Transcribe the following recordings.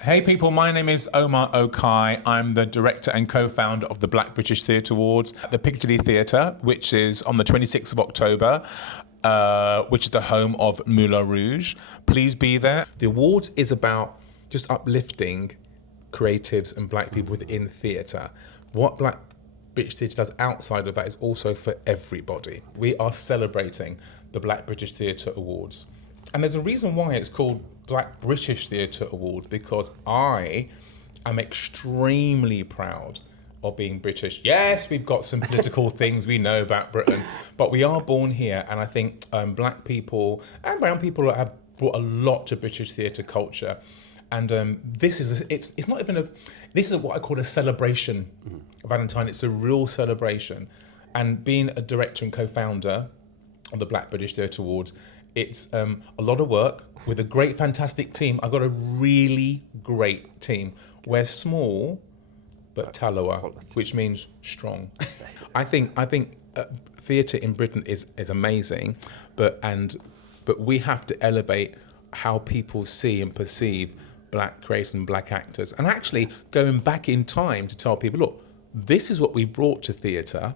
Hey people, my name is Omar Okai. I'm the director and co-founder of the Black British Theatre Awards at the Piccadilly Theatre, which is on the 26th of October, which is the home of Moulin Rouge. Please be there. The awards is about just uplifting creatives and black people within theatre. What Black British Theatre does outside of that is also for everybody. We are celebrating the Black British Theatre Awards. And there's a reason why it's called Black British Theatre Award, because I am extremely proud of being British. Yes, we've got some political things we know about Britain, but we are born here, and I think black people and brown people have brought a lot to British theatre culture. And this is what I call a celebration, Valentine. It's a real celebration. And being a director and co-founder of the Black British Theatre Awards, it's a lot of work with a great, fantastic team. I've got a really great team. We're small, but Talawa, which means strong. I think theatre in Britain is amazing, but we have to elevate how people see and perceive black creators and black actors. And actually going back in time to tell people, look, this is what we brought to theatre.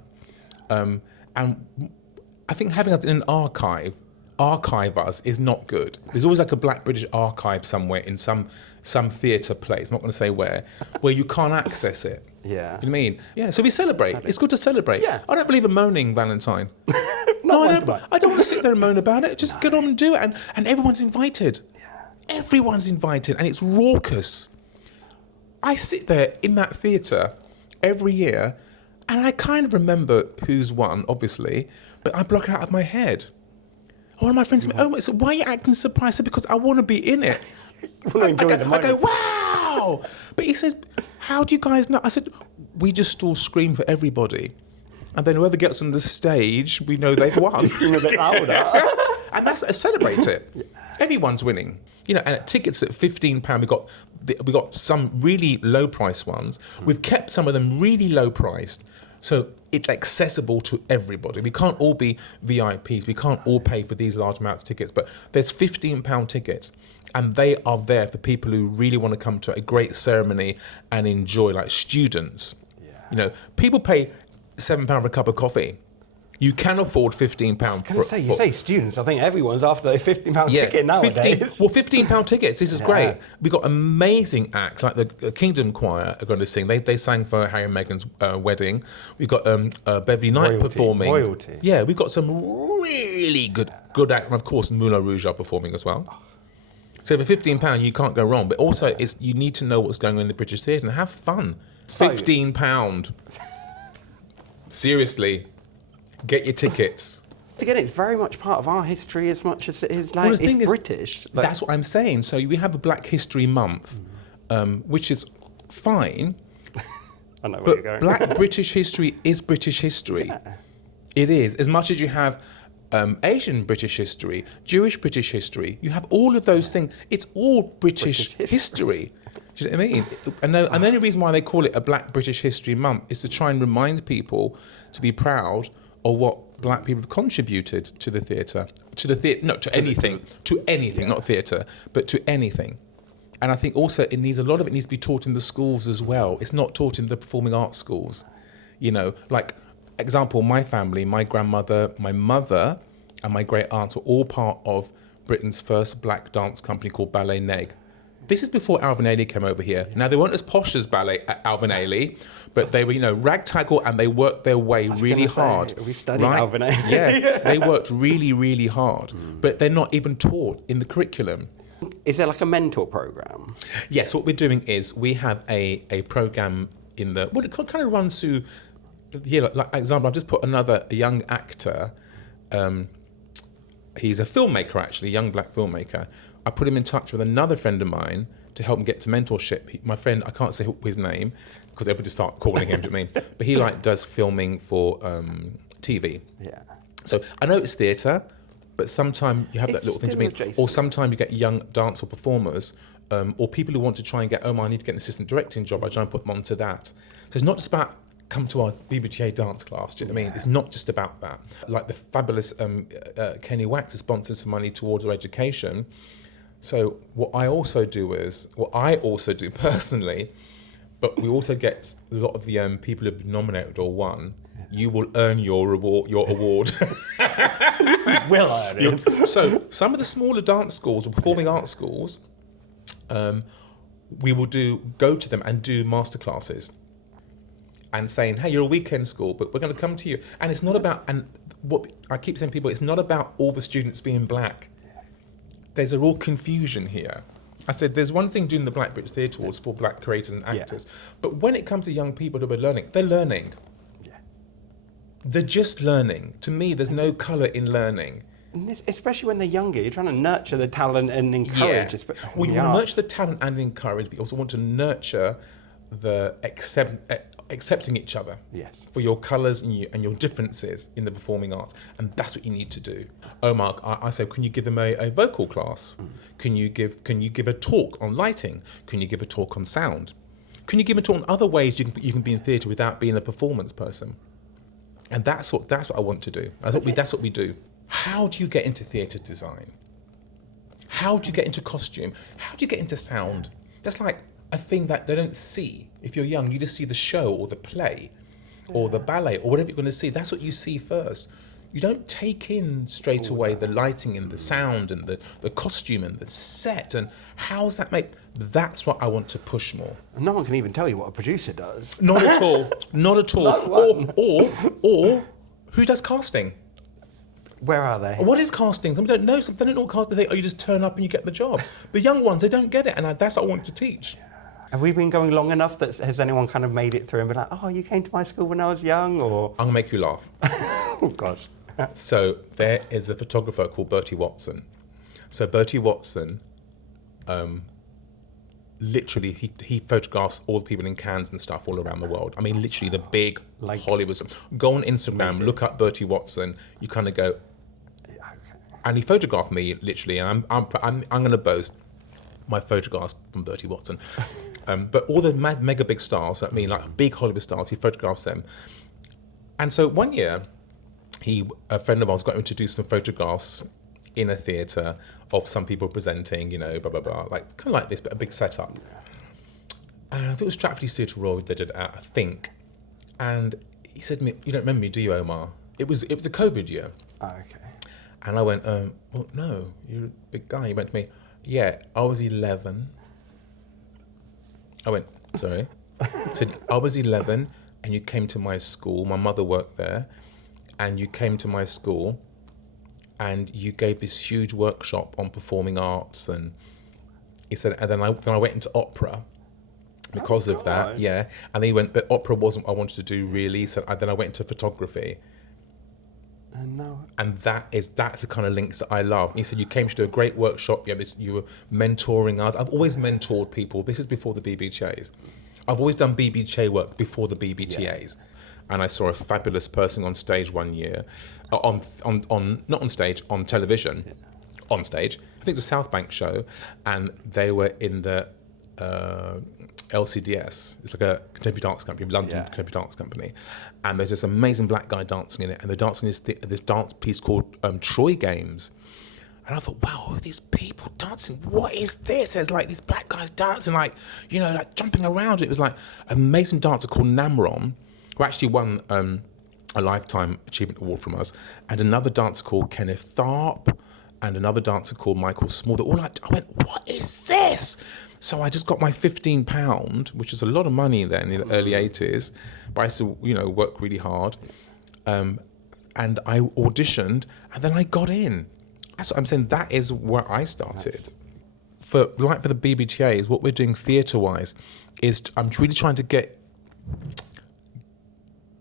And I think having us in an archive us is not good. There's always like a Black British archive somewhere in some theatre place, I'm not going to say where you can't access it. Yeah. You know what I mean? Yeah, so we celebrate. It's good to celebrate. Yeah. I don't believe in moaning, Valentine. I don't want to sit there and moan about it. Just get on and do it. And everyone's invited. Yeah. Everyone's invited, and it's raucous. I sit there in that theatre every year, and I kind of remember who's won, obviously, but I block it out of my head. One of my friends said, "Oh, so why are you acting surprised?" I said, "Because I want to be in it." I go, "Wow!" But he says, "How do you guys know?" I said, "We just all scream for everybody, and then whoever gets on the stage, we know they've won." Scream a bit louder. And that's celebrate it. Yeah. Everyone's winning, you know. And tickets at £15. We got some really low price ones. We've kept some of them really low priced. So it's accessible to everybody. We can't all be VIPs. We can't all pay for these large amounts of tickets, but there's £15 tickets, and they are there for people who really want to come to a great ceremony and enjoy, like students. Yeah. You know, people pay £7 for a cup of coffee. You can afford £15 You say students, I think everyone's after a £15 ticket nowadays. £15 tickets, this is great. We've got amazing acts, like the Kingdom Choir are going to sing. They sang for Harry and Meghan's wedding. We've got Beverly Knight performing. Royalty. Yeah, we've got some really good acts. And of course, Moulin Rouge are performing as well. So for £15, you can't go wrong. But also, you need to know what's going on in the British theatre and have fun. £15. Seriously. Get your tickets. Again, it's very much part of our history as much as it is it's British. That's what I'm saying. So we have a Black History Month, which is fine. I know where you're going. Black British history is British history. Yeah. It is. As much as you have Asian British history, Jewish British history, you have all of those things. It's all British history. Do you know what I mean? And the only reason why they call it a Black British History Month is to try and remind people to be proud of what black people have contributed to the theatre, to anything, not theatre, but to anything. And I think also a lot of it needs to be taught in the schools as well. It's not taught in the performing arts schools. You know, like, example, my family, my grandmother, my mother, and my great aunts were all part of Britain's first black dance company called Ballet Neg. This is before Alvin Ailey came over here. Now, they weren't as posh as ballet at Alvin Ailey, but they were, ragtag, and they worked their way really hard. We studied Alvin Ailey. Yeah, they worked really, really hard, but they're not even taught in the curriculum. Is there like a mentor program? Yes, what we're doing is we have a program in it kind of runs through, like example, I've just put a young actor, he's a filmmaker actually, a young black filmmaker. I put him in touch with another friend of mine to help him get to mentorship. My friend, I can't say his name because everybody start calling him. Do you know what I mean? But he does filming for TV. Yeah. So I know it's theatre, but sometimes you have that little thing to me. Or sometimes you get young dance or performers, or people who want to try and get, I need to get an assistant directing job. I try and put them onto that. So it's not just about come to our BBTA dance class, do you know what I mean? It's not just about that. Like the fabulous Kenny Wax has sponsored some money towards our education. So what I also do personally, but we also get a lot of the people who've been nominated or won. You will earn your award. Will earn it. So some of the smaller dance schools or performing arts schools, we will go to them and do masterclasses, and saying, hey, you're a weekend school, but we're going to come to you. And it's not about, and what I keep saying to people, it's not about all the students being black. There's a real confusion here. I said, there's one thing doing the Black British Theatre Awards for black creators and actors, but when it comes to young people who are learning, they're learning. They're just learning. To me, there's no colour in learning. Especially when they're younger, you're trying to nurture the talent and encourage. Yeah. Well, you nurture the talent and encourage, but you also want to nurture the accepting each other for your colours and your differences in the performing arts, and that's what you need to do. Omar, I said, can you give them a vocal class? Can you give a talk on lighting? Can you give a talk on sound? Can you give a talk on other ways you can be in theatre without being a performance person? And that's what I want to do. That's what we do. How do you get into theatre design? How do you get into costume? How do you get into sound? That's like a thing that they don't see. If you're young, you just see the show or the play or the ballet or whatever you're going to see. That's what you see first. You don't take in straight away the lighting and the sound and the costume and the set and how's that made. That's what I want to push more. And no one can even tell you what a producer does. Not at all. Not at all. Or who does casting? Where are they? What is casting? Some don't know. Some don't know what casting. They think, you just turn up and you get the job. The young ones, they don't get it, and that's what I want to teach. Have we been going long enough that has anyone kind of made it through and been like, oh, you came to my school when I was young, or? I'm gonna make you laugh. Oh gosh. So there is a photographer called Bertie Watson. So Bertie Watson, literally, he photographs all the people in Cannes and stuff all around the world. I mean, literally the big Hollywood. Go on Instagram, look up Bertie Watson. You kind of go, and he photographed me literally, and I'm going to boast my photographs from Bertie Watson. But all the mega big stars, I mean, like big Hollywood stars, he photographs them. And so one year, a friend of ours got him to do some photographs in a theatre of some people presenting, blah, blah, blah, like kind of like this, but a big setup. If it was Stratford Theatre Royal, they did it at, I think. And he said to me, you don't remember me, do you, Omar? It was a COVID year. Oh, okay. And I went, well, no, you're a big guy. He went to me, yeah, I was 11. I went, sorry. He said, I was 11 and you came to my school. My mother worked there. And you came to my school and you gave this huge workshop on performing arts. And he said, and then I went into opera because of that. Yeah. And then he went, but opera wasn't what I wanted to do really. So then I went into photography. And that's the kind of links that I love. He said, you came to do a great workshop. You were mentoring us. I've always mentored people. This is before the BBTAs. I've always done BBTA work before the BBTAs. Yeah. And I saw a fabulous person on stage one year, not on stage, on television, on stage. I think it's a South Bank show, and they were in the LCDS. It's like a contemporary dance company, London contemporary dance company. And there's this amazing black guy dancing in it, and they're dancing this dance piece called Troy Games. And I thought, wow, who are these people dancing? What is this? There's like these black guys dancing, like jumping around. It was like an amazing dancer called Namron, who actually won a Lifetime Achievement Award from us, and another dancer called Kenneth Tharp, and another dancer called Michael Small. They're all like, I went, what is this? So I just got my £15, which is a lot of money then in the early 80s, but I still, work really hard. And I auditioned, and then I got in. That's what I'm saying, that is where I started. For the BBTAs, what we're doing theatre-wise is I'm really trying to get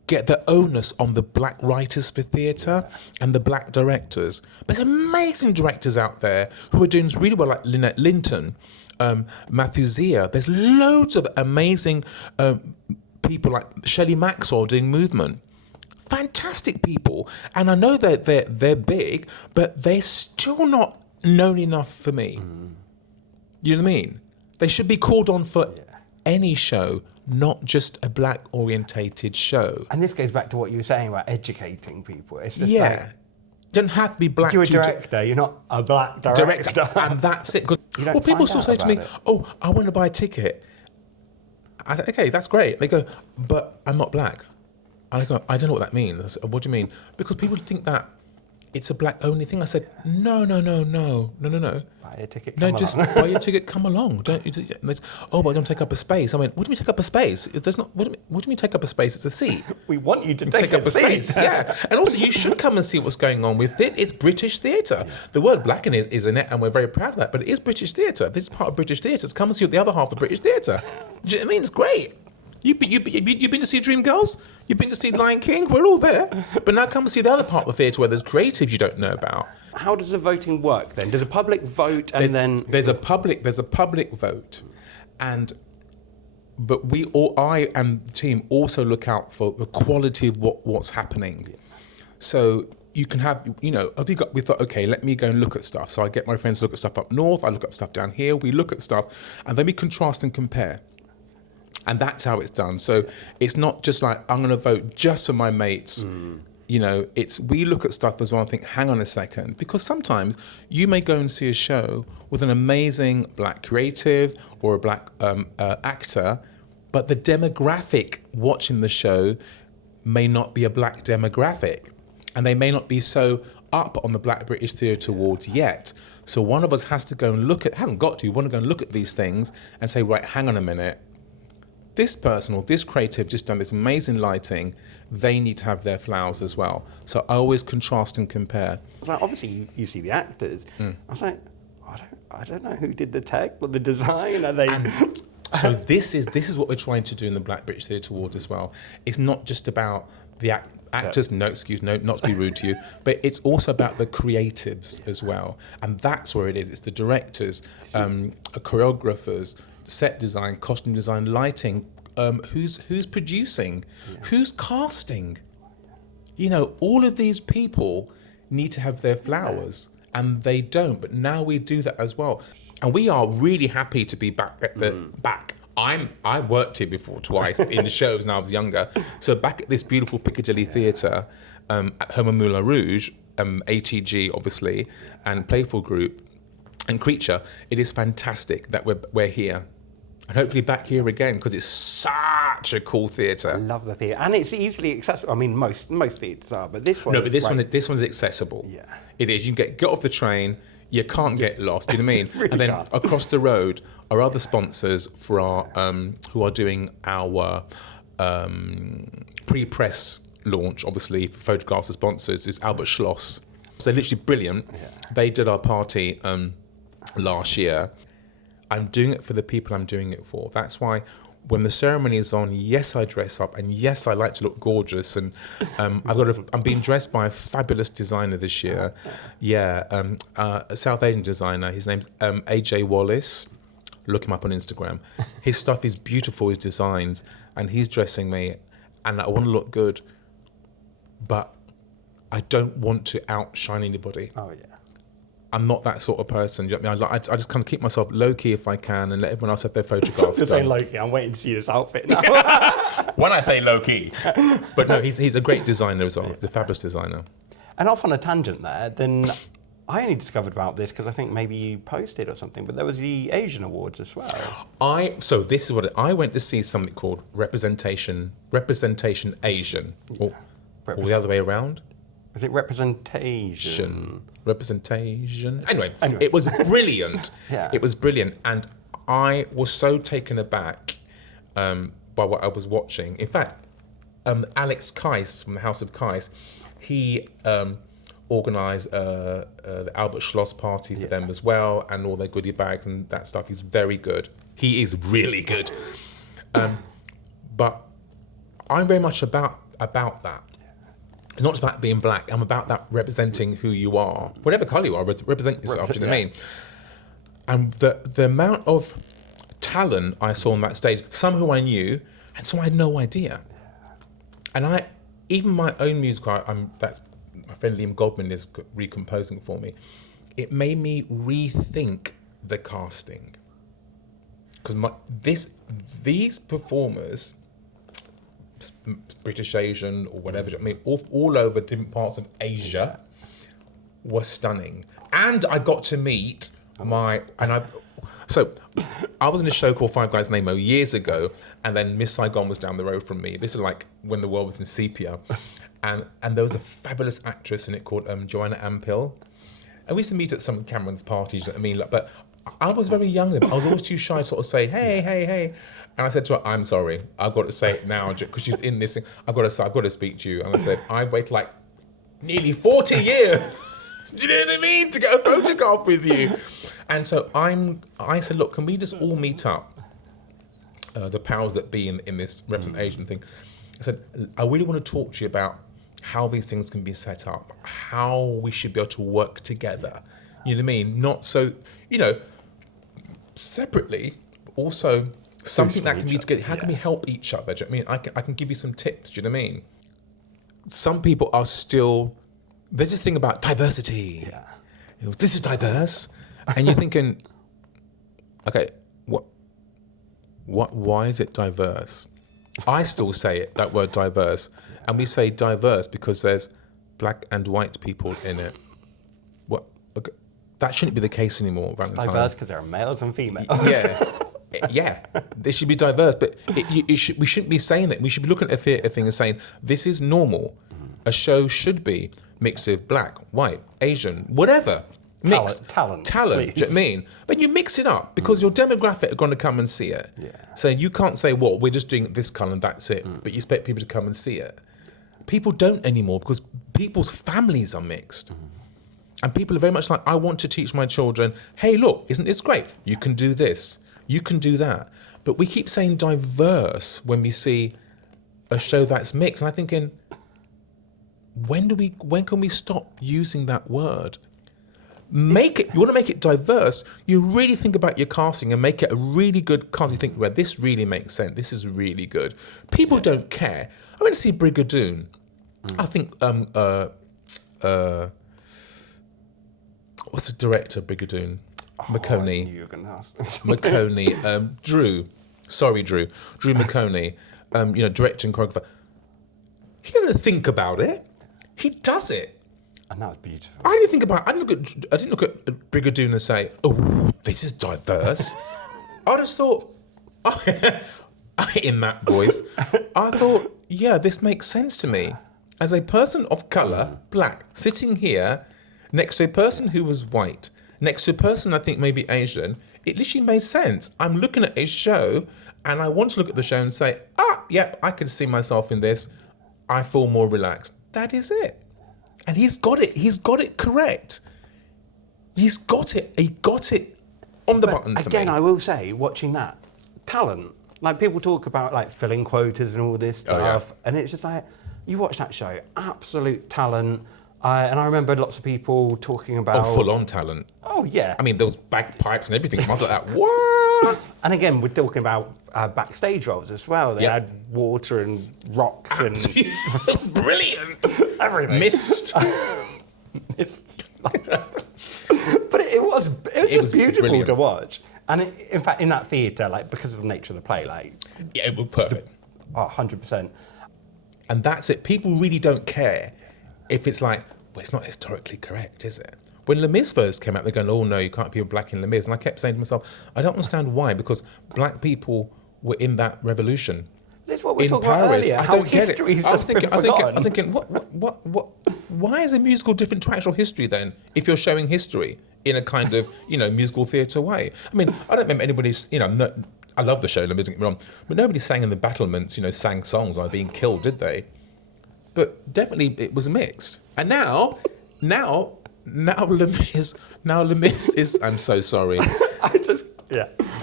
the onus on the black writers for theatre and the black directors. There's amazing directors out there who are doing really well, like Lynette Linton, Matthew Zia. There's loads of amazing people like Shelley Maxwell doing movement. Fantastic people. And I know that they're big, but they're still not known enough for me. You know what I mean? They should be called on for any show, not just a black orientated show. And this goes back to what you were saying about educating people. It's just don't have to be black. If you're a director, you're not a black director. And that's it. Because You don't Well, people find still out say to me, about it. "Oh, I want to buy a ticket." I said, "Okay, that's great." They go, "But I'm not black." I go, "I don't know what that means." I said, "What do you mean?" Because people think that it's a black only thing. I said, "No, no, no, no, no, no, no. Buy a ticket, No, come just along. buy your ticket, come along. Don't you?" And they say, "Oh, but don't take up a space." I went, "What do you mean take up a space? There's not. What do you mean take up a space? It's a seat." We want you to Take up a space, yeah. And also, you should come and see what's going on with it. It's British theatre. The word black in it is in it, and we're very proud of that. But it is British theatre. This is part of British theatre. So come and see the other half of British theatre. Do you know what I mean? It's great. You've been to see Dreamgirls? You've been to see Lion King? We're all there. But now come and see the other part of the theatre where there's creatives you don't know about. How does the voting work then? Does the public vote and then... There's a public vote, but I and the team also look out for the quality of what's happening. So you can have, we thought, okay, let me go and look at stuff. So I get my friends to look at stuff up north, I look at stuff down here, we look at stuff, and then we contrast and compare. And that's how it's done. So it's not just like, I'm going to vote just for my mates. We look at stuff as well and think, hang on a second. Because sometimes you may go and see a show with an amazing black creative or a black actor, but the demographic watching the show may not be a black demographic. And they may not be so up on the Black British Theatre Awards yet. So one of us has to go and want to go and look at these things and say, right, hang on a minute. This person or this creative just done this amazing lighting, they need to have their flowers as well. So I always contrast and compare. Like, obviously, you see the actors. I was like, I don't know who did the tech or the design. Are they... So this is what we're trying to do in the Black British Theatre Awards as well. It's not just about the actors, not to be rude to you, but it's also about the creatives as well. And that's where it is. It's the directors, choreographers, set design, costume design, lighting, who's producing, who's casting. All of these people need to have their flowers, and they don't. But now we do that as well, and we are really happy to be back at the back. I worked here before twice in the shows when I was younger. So back at this beautiful Piccadilly Theatre, at home in Moulin Rouge, ATG obviously, and Playful Group, and Creature. It is fantastic that we're here. And hopefully back here again, because it's such a cool theatre. I love the theatre, and it's easily accessible. I mean, most theatres are, but this one. No, but this one's accessible. Yeah, it is. You can get off the train. You can't get lost. Do you know what I mean? Really and then can't. Across the road are other sponsors for our who are doing our pre-press launch. Obviously, for photographs, the sponsors is Albert Schloss. So they're literally brilliant. Yeah. They did our party last year. I'm doing it for the people I'm doing it for. That's why when the ceremony is on, yes, I dress up, and yes, I like to look gorgeous. And I'm being dressed by a fabulous designer this year. Yeah, a South Asian designer. His name's AJ Wallace. Look him up on Instagram. His stuff is beautiful, his designs, and he's dressing me, and I want to look good, but I don't want to outshine anybody. Oh yeah. I'm not that sort of person. Do you know what I mean? I just kind of keep myself low-key if I can and let everyone else have their photographs Just done. saying low-key, I'm waiting to see this outfit now. When I say low-key. But no, he's a great designer as well. He's a fabulous designer. And off on a tangent there, then I only discovered about this because I think maybe you posted or something, but there was the Asian Awards as well. So this is what I went to see something called Representation Asian. Or the other way around. Is it representation? Representation. Anyway, it was brilliant. Yeah. It was brilliant. And I was so taken aback by what I was watching. In fact, Alex Kais from the House of Kais, he organised the Albert Schloss party for them as well, and all their goodie bags and that stuff. He's very good. He is really good. But I'm very much about that. It's not just about being black. I'm about that representing who you are. Whatever colour you are, represent yourself, do you know what I mean? And the amount of talent I saw on that stage, some who I knew, and some I had no idea. And even my own music, that's my friend Liam Godman is recomposing for me. It made me rethink the casting. Because these performers, British, Asian, or whatever, I mean, all over different parts of Asia, were stunning. And I got to meet So I was in a show called Five Guys Nemo years ago, and then Miss Saigon was down the road from me. This is like when the world was in sepia. And there was a fabulous actress in it called Joanna Ampil. And we used to meet at some Cameron's parties, you know what I mean? Like, but I was very young then. I was always too shy to sort of say, hey. And I said to her, I'm sorry. I've got to say it now because she's in this thing. I've got to speak to you. And I said, I waited like nearly 40 years. Do you know what I mean? To get a photograph with you. And so I said, look, can we just all meet up? The powers that be in this representation thing. I said, I really want to talk to you about how these things can be set up, how we should be able to work together. You know what I mean? Not so, separately, also something that can be together. How can we help each other? Do you know what I mean? I can give you some tips. Do you know what I mean? Some people are still, there's this thing about diversity. Yeah. This is diverse. And you're thinking, okay, why is it diverse? I still say it, that word diverse. And we say diverse because there's black and white people in it. What? Okay. That shouldn't be the case anymore. Diverse because there are males and females. Yeah, they should be diverse, but we shouldn't be saying that. We should be looking at a theatre thing and saying, this is normal. A show should be mixed with black, white, Asian, whatever. Mixed. Talent. Do you know what I mean? But you mix it up because your demographic are going to come and see it. Yeah. So you can't say, well, we're just doing this colour and that's it, but you expect people to come and see it. People don't anymore because people's families are mixed. And people are very much like, I want to teach my children, hey, look, isn't this great? You can do this. You can do that. But we keep saying diverse when we see a show that's mixed. And I'm thinking, when can we stop using that word? You want to make it diverse, you really think about your casting and make it a really good cast. You think, well, this really makes sense. This is really good. People don't care. I went to see Brigadoon. I think, what's the director, Brigadoon? McConey. I knew you were going to ask. McConey. Drew McConey, director and choreographer. He doesn't think about it. He does it. And that was beautiful. I didn't look at Brigadoon and say, oh, this is diverse. I just thought, in that voice, I thought, yeah, this makes sense to me. As a person of colour, black, sitting here next to a person who was white, next to a person I think maybe Asian, it literally made sense. I'm looking at a show and I want to look at the show and say, I can see myself in this. I feel more relaxed. That is it. And he's got it. He's got it correct. He's got it. He got it on the button for me. Again, I will say, watching that, talent. Like, people talk about, like, filling quotas and all this stuff. And it's just like, you watch that show, absolute talent. And I remember lots of people talking about... Oh, full-on talent. Oh, yeah. I mean, there was bagpipes and everything. I was like, what? And again, we're talking about backstage roles as well. They had water and rocks and... It's brilliant. Everything. Mist. But it was just beautiful brilliant to watch. And in fact, in that theatre, like, because of the nature of the play, like... Yeah, it was perfect. 100%. And that's it. People really don't care if it's like, well, it's not historically correct, is it? When Les Mis first came out, they're going, oh no, you can't be black in Les Mis. And I kept saying to myself, I don't understand why, because black people were in that revolution. That's what we were talking Paris. about earlier. I don't get it. I was thinking, what? Why is a musical different to actual history then? If you're showing history in a kind of, musical theatre way. I mean, I don't remember anybody's, I love the show, don't get me wrong, but nobody sang in the battlements, sang songs like being killed, did they? But definitely it was mixed. And now Les Mis is, I'm so sorry.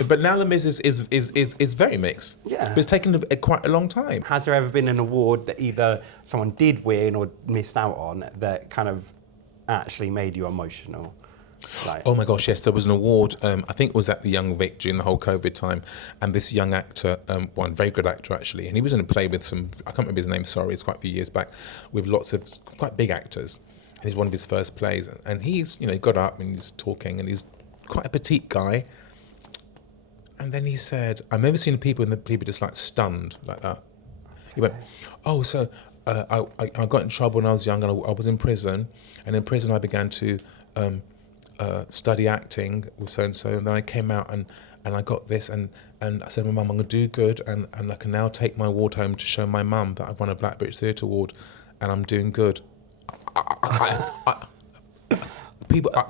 But now Les Mis is very mixed. Yeah. But it's taken quite a long time. Has there ever been an award that either someone did win or missed out on that kind of actually made you emotional? Like, oh my gosh, yes, there was an award, I think it was at the Young Vic during the whole COVID time, and this young actor won, very good actor actually, and he was in a play with some, I can't remember his name, sorry, it's quite a few years back, with lots of quite big actors, and it's one of his first plays, and he's, got up and he's talking, and he's quite a petite guy, and then he said, I've never seen people just like stunned like that. He went, oh, so I got in trouble when I was young, and I was in prison, and in prison I began to study acting with so and so, and then I came out and I got this, and I said to my mum, I'm going to do good, and I can now take my award home to show my mum that I've won a Black British Theatre Award, and I'm doing good. I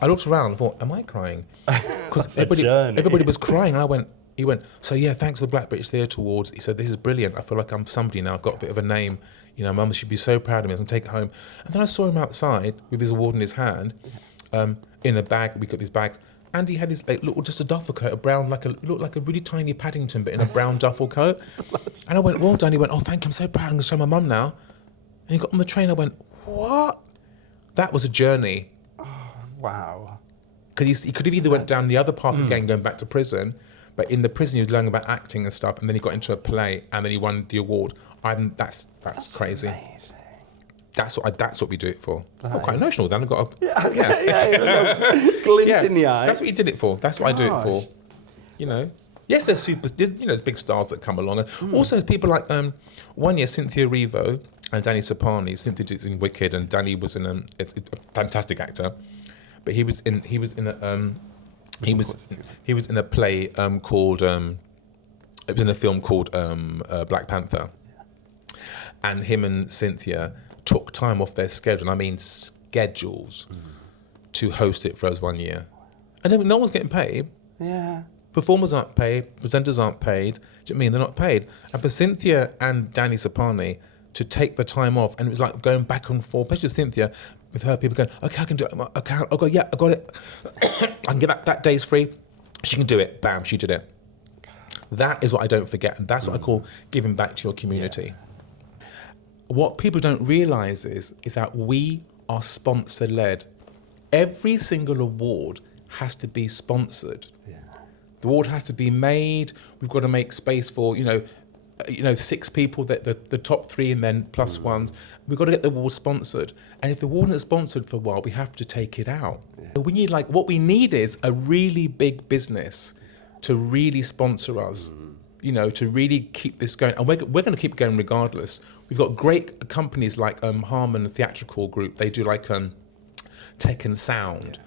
looked around and thought, am I crying? Because everybody was crying, and he went, so yeah, thanks to the Black British Theatre Awards. He said, this is brilliant. I feel like I'm somebody now. I've got a bit of a name. You know, Mum should be so proud of me. I'm going to take it home. And then I saw him outside with his award in his hand, in a bag. We got these bags. And he had his just a duffel coat, a brown, looked like a really tiny Paddington, but in a brown duffel coat. And I went, well done. He went, oh, thank you. I'm so proud. I'm going to show my mum now. And he got on the train. I went, what? That was a journey. Wow. Because he could have either went down the other path again, going back to prison, but in the prison he was learning about acting and stuff, and then he got into a play, and then he won the award. That's crazy. Amazing. That's what we do it for. I got quite emotional then. I got glint in the eye. That's what you did it for. That's what I do it for. You know. Yes, there's there's big stars that come along, and also there's people like 1 year Cynthia Erivo and Danny Sapani. Cynthia did in Wicked, and Danny was in a fantastic actor. But he was in a play called it was in a film called Black Panther, and him and Cynthia took time off their schedule, I mean schedules, to host it for us 1 year. And no one's getting paid. Yeah. Performers aren't paid, presenters aren't paid. Do you know what I mean? They're not paid. And for Cynthia and Danny Sapani to take the time off, and it was like going back and forth, especially with Cynthia, with her, people going, okay, I can do it. Okay, I'll go, yeah, I got it. I can get that day's free. She can do it. Bam, she did it. That is what I don't forget, and that's what I call giving back to your community. Yeah. What people don't realise is that we are sponsor-led. Every single award has to be sponsored. Yeah. The award has to be made. We've got to make space for, 6 people, that the top 3 and then plus ones. We've got to get the award sponsored. And if the award isn't sponsored for a while, we have to take it out. Yeah. We need what we need is a really big business to really sponsor us, to really keep this going. And we're going to keep going regardless. We've got great companies like Harman Theatrical Group. They do tech and sound.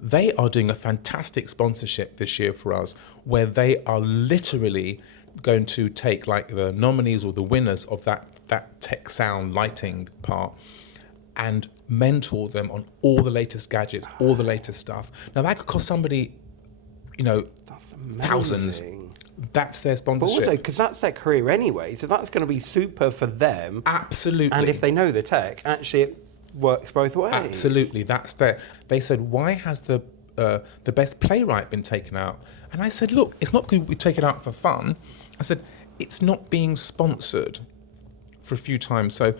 They are doing a fantastic sponsorship this year for us, where they are literally going to take the nominees or the winners of that tech sound lighting part and mentor them on all the latest gadgets, all the latest stuff. Now that could cost somebody, thousands. That's their sponsorship. But also, because that's their career anyway, so that's going to be super for them. Absolutely. And if they know the tech, actually it works both ways. Absolutely. They said, why has the best playwright been taken out? And I said, look, it's not going to be taken out for fun. I said, it's not being sponsored for a few times, so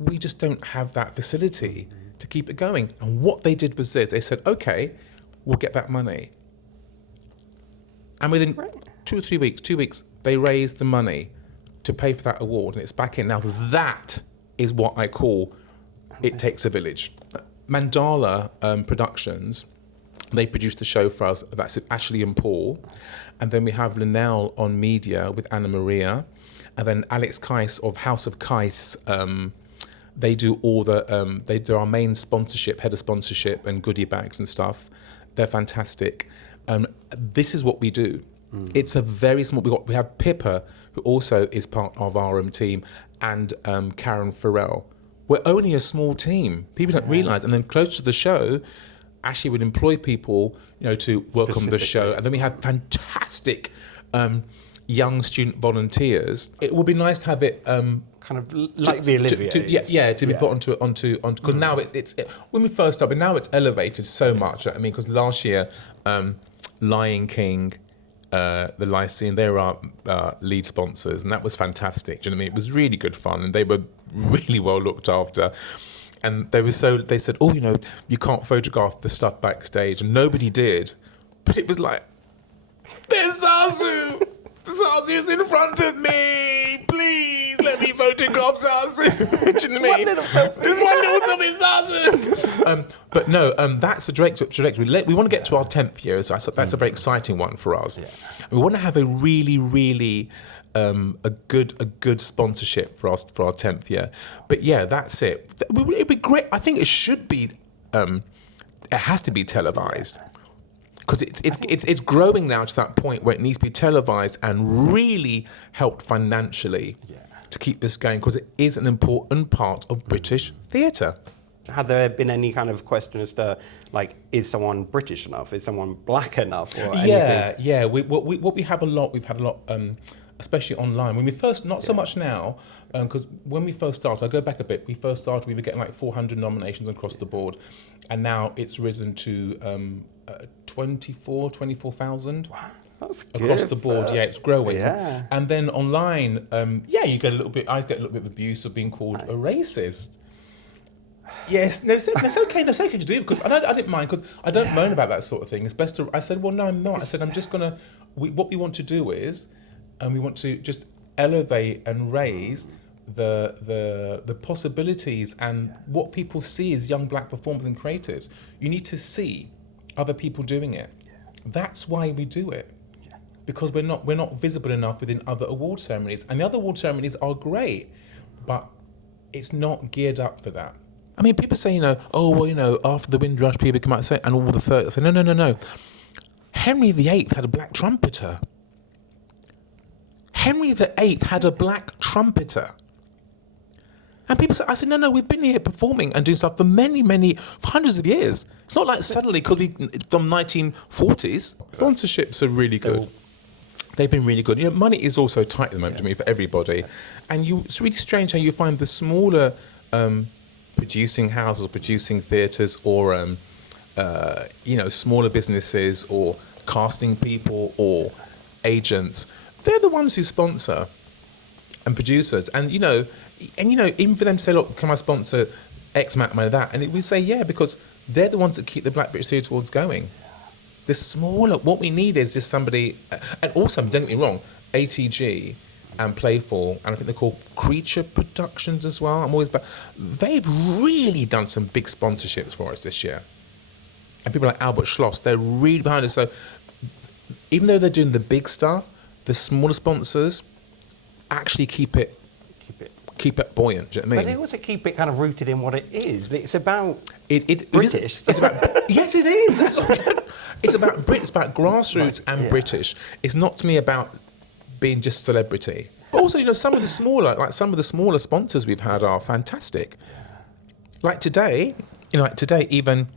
we just don't have that facility to keep it going. And what they did was this. They said, okay, we'll get that money. And within 2 or 3 weeks, 2 weeks, they raised the money to pay for that award, and it's back in. Now, that is what I call It Takes a Village. Mandala Productions, they produced the show for us. That's Ashley and Paul. And then we have Linnell on media with Anna Maria. And then Alex Kais of House of Kais, they do all they do our main sponsorship, head of sponsorship and goodie bags and stuff. They're fantastic. This is what we do. It's a very small, we have Pippa, who also is part of our team, and Karen Farrell. We're only a small team. People don't realise. And then close to the show, Ashley would employ people, to work on the show. And then we have fantastic young student volunteers. It would be nice to have it kind of like the Olivier. To be put onto because now it's when we first started, now it's elevated so much. I mean, because last year, Lion King, the Lyceum, they were our lead sponsors, and that was fantastic. Do you know what I mean? It was really good fun, and they were really well looked after. And they said, oh, you can't photograph the stuff backstage, and nobody did. But it was like, there's Zazu! Zazu's in front of me! Please let me photograph Zazu! Do you know what I mean? There's one little something Zazu! But no, that's the trajectory. We want to get to our 10th year, so that's a very exciting one for us. Yeah. We want to have a really, really a good sponsorship for our 10th year. But yeah, that's it. It'd be great. I think it should be. It has to be televised. because it's growing now to that point where it needs to be televised and really helped financially to keep this going, because it is an important part of British theatre. Have there been any kind of question as to, like, is someone British enough? Is someone black enough? Or anything? Yeah. We have a lot. We've had a lot, especially online. When we first, not so much now, because when we first started, I'll go back a bit. We first started, we were getting like 400 nominations across the board, and now it's risen to 24,000. Wow, that's good. Across the board. Yeah, it's growing. Yeah. And then online, you get a little bit. I get a little bit of abuse of being called a racist. Yes, no, it's okay. No, it's okay to do, because I didn't mind, because I don't moan about that sort of thing. It's best to. I said, well, no, I'm not. I said, I'm just gonna. What we want to do is, we want to just elevate and raise the possibilities and what people see as young black performers and creatives. You need to see other people doing it. That's why we do it, because we're not visible enough within other award ceremonies, and the other award ceremonies are great, but it's not geared up for that. I mean, people say, after the Windrush, people come out and say, and all the third. I say, no. Henry VIII had a black trumpeter. Henry VIII had a black trumpeter. And people say, I said, no, we've been here performing and doing stuff for for hundreds of years. It's not like suddenly, because from 1940s. Sponsorships are really good. They've been really good. Money is also tight at the moment to me for everybody. And it's really strange how you find the smaller producing houses, or producing theatres, or smaller businesses, or casting people, or agents. They're the ones who sponsor, and producers, and even for them to say, look, can I sponsor X amount of that? And we say, yeah, because they're the ones that keep the Black British Theatre Awards going. The smaller, what we need is just somebody, and also, don't get me wrong, ATG and Playful, and I think they're called Creature Productions as well. They've really done some big sponsorships for us this year. And people like Albert Schloss, they're really behind us. So even though they're doing the big stuff, the smaller sponsors actually keep it buoyant. Do you know what I mean? But they also keep it kind of rooted in what it is. It's about British. It's about yes, it is. It's about Brit. It's about grassroots and British. It's not to me about being just celebrity. But also, some of the smaller sponsors we've had are fantastic. Like today, even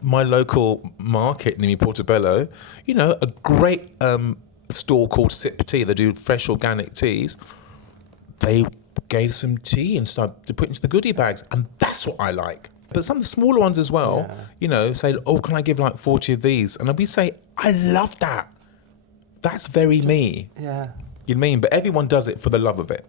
my local market near Portobello, a great store called Sip Tea. They do fresh organic teas. They gave some tea and started to put into the goodie bags, and that's what I like. But some of the smaller ones as well, say, oh, can I give like 40 of these? And we say, I love that. That's very me. Yeah. You know what I mean? But everyone does it for the love of it.